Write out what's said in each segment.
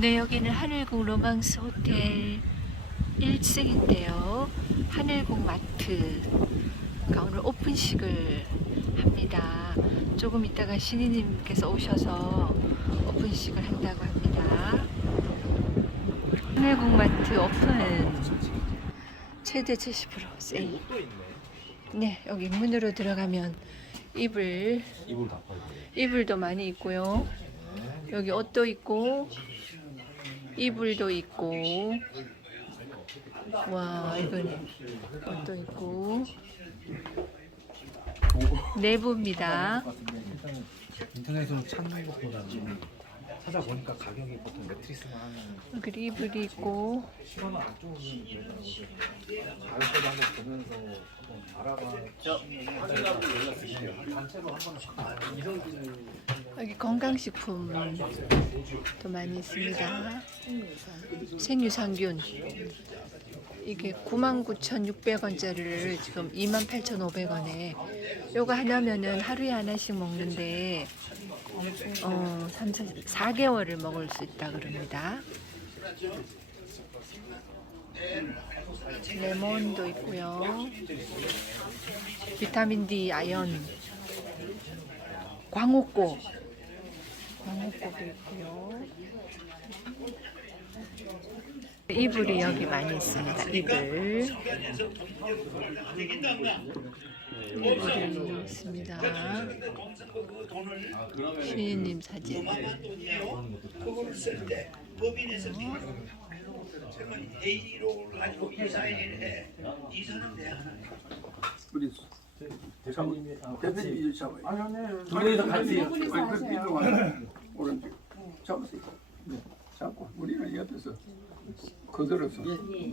네, 여기는 하늘궁 로망스 호텔 1층인데요. 하늘궁 마트. 그러니까 오늘 오픈식을 합니다. 조금 있다가 신이님께서 오셔서 오픈식을 한다고 합니다. 하늘궁 마트 오픈. 최대 70% 세일. 네, 여기 문으로 들어가면 이불, 이불 다. 이불도 많이 있고요. 여기 옷도 있고, 이불도 있고, 와, 이거는 옷도 있고, 내부입니다. 인터넷으로 찾는 것보다는 찾아보니까 가격이 보통 매트리스만 하면 이불이 있고, 10만 원 안쪽은 가격대도 한번 보면서 한번 알아봐. 단체로 한번 여기 건강식품도 많이 있습니다. 생유산균. 이게 99,600원짜리를 지금 28,500원에 요거 하나면은 하루에 하나씩 먹는데 어, 3, 4, 4개월을 먹을 수 있다 그럽니다. 레몬도 있고요. 비타민 D, 아연, 광옥고, 광옥고도 있고요. 이불이 여기 많이 있습니다. 이불. 이불이 있습니다. 시인님 사진. 우리 대표님이 아, 대표님 이제 잡아요. 아니 아니 둘이서 같이. 오른쪽 잡으세요. 네. 잡고 우리는 옆에서 거들어서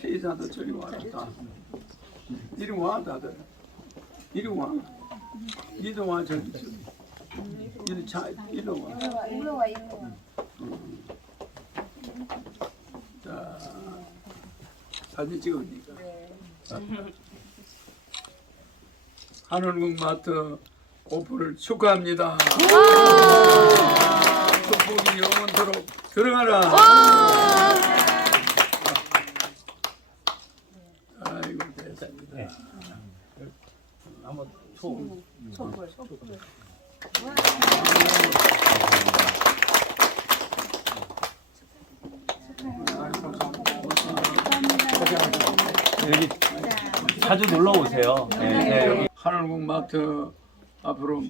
세이사도 저리 와라. 다. 이리 와 다들. 이리 와. 이리 와 저기 저기. 이리 차 이리 와. 일로 와, 일로 와. 자 사진 찍으니까. 하늘궁 마트 오픈을 축하합니다. 축복이 영원토록 들어가라. 한번 초. 여기 자주 놀러 오세요. 네, 네, 여기 하늘궁 마트 앞으로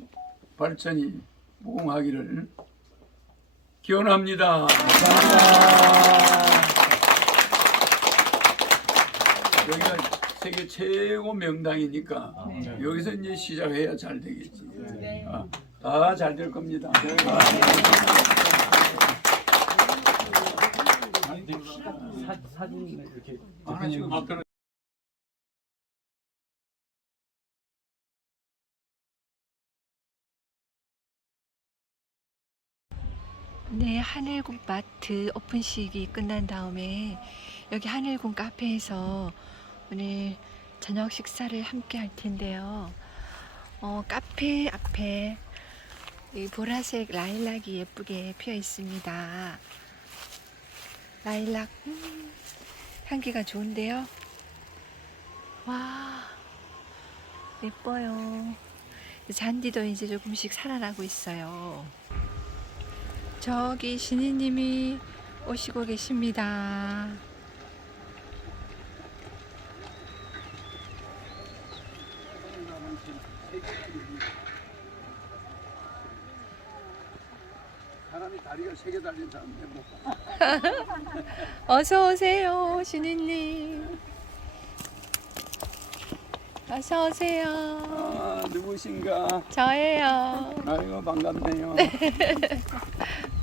발전이 무궁하기를 기원합니다. 여기가 세계 최고 명당이니까 여기서 이제 시작해야 잘 되겠지. 아, 다잘 될 겁니다. 사, 사진 이렇게 하나씩 앞으로 네, 하늘궁 마트 오픈식이 끝난 다음에 여기 하늘궁 카페에서 오늘 저녁 식사를 함께 할 텐데요. 어, 카페 앞에 이 보라색 라일락이 예쁘게 피어 있습니다. 라일락 음, 향기가 좋은데요. 와 예뻐요. 잔디도 이제 조금씩 살아나고 있어요. 저기 신이님이 오시고 계십니다. 사람이 다리가 세 개 달린 사람 못 어서 오세요, 신이님. 어서 오세요. 아, 누구신가? 저예요. 아이고 반갑네요.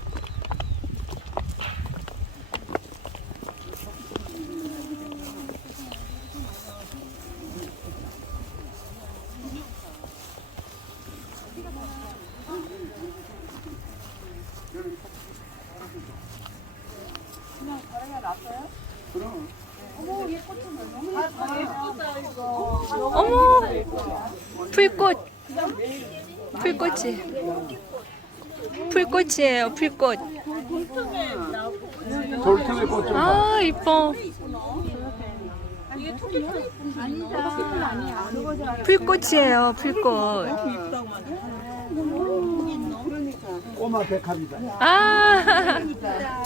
어머 풀꽃. 풀꽃이. 풀꽃이에요 풀꽃. 돌틈에 꽃 좀. 아 이뻐. 풀꽃이에요 풀꽃. 꼬마 백합이다. 아.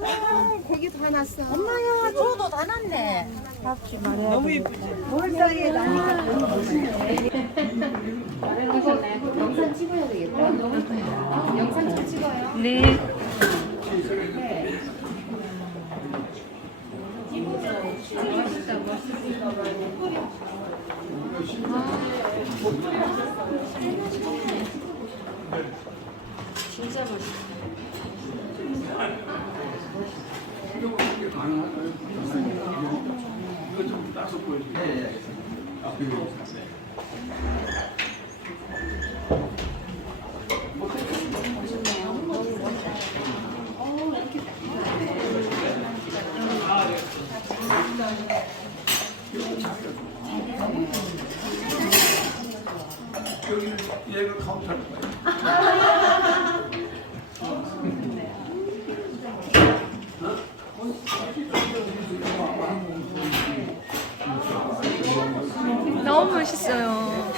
어머, 고기 다 났어. 엄마야, 저도 다 났네. 잡지 말이야. 너무 이쁘지? 돌덩이에 나니까 너무 멋있네. 음. 음. 음. 영상 찍어야 되겠다. 영상 좀 찍어요. 네. 멋있다, 멋있다. 이거 좀 따서 보여주세요. 예, 예, 아, 그리고 너무 멋있어요.